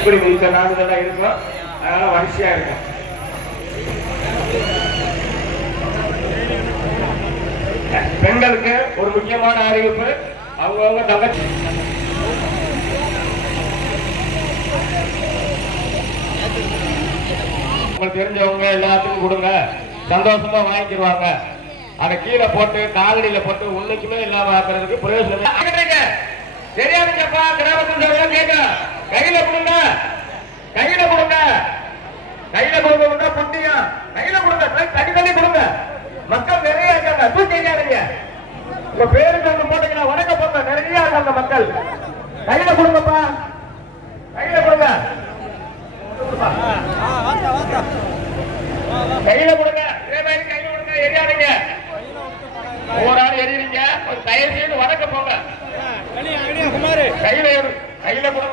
இப்படி மிக்க நாடுகள்லாம் இருக்கும் அதனால வரிசையா இருக்கும். பெண்களுக்கு ஒரு முக்கியமான அறிவிப்பு அவங்கவுங்க தங்கச்சி உங்களுக்கு தெரிஞ்சவங்க எல்லாத்துக்கும் கொடுங்க. சந்தோஷமா வாங்கிக்கிடுவாங்க அதை கீழே போட்டு காலடியில போட்டு உன்னைக்குமே இல்லாம ஆக்குறதுக்கு பிரயோஜனம் தெரியாதுங்கப்பா கிராமத்தில் கையில கொடுங்க. கையில கொடுங்க. கையில கொடுங்க புட்டியா? கையில கொடுங்க. தனி தண்ணி கொடுங்க. மக்கள் நிறைய இருக்காங்க. தூக்கிங்க உங்க பேரு சொல்லு போட்டீங்கன்னா வணக்க போங்க. நிறைய இருக்காங்க மக்கள். கையில கொடுங்கப்பா. கையில கொடுங்க. கையில கொடுங்க. இதே மாதிரி கையில கொடுங்க. எரியாதீங்க ஒரு ஆள் எரியுறீங்க ஒரு தயவு செய்து வணக்க போங்க. கையில అడిగినప్పుడు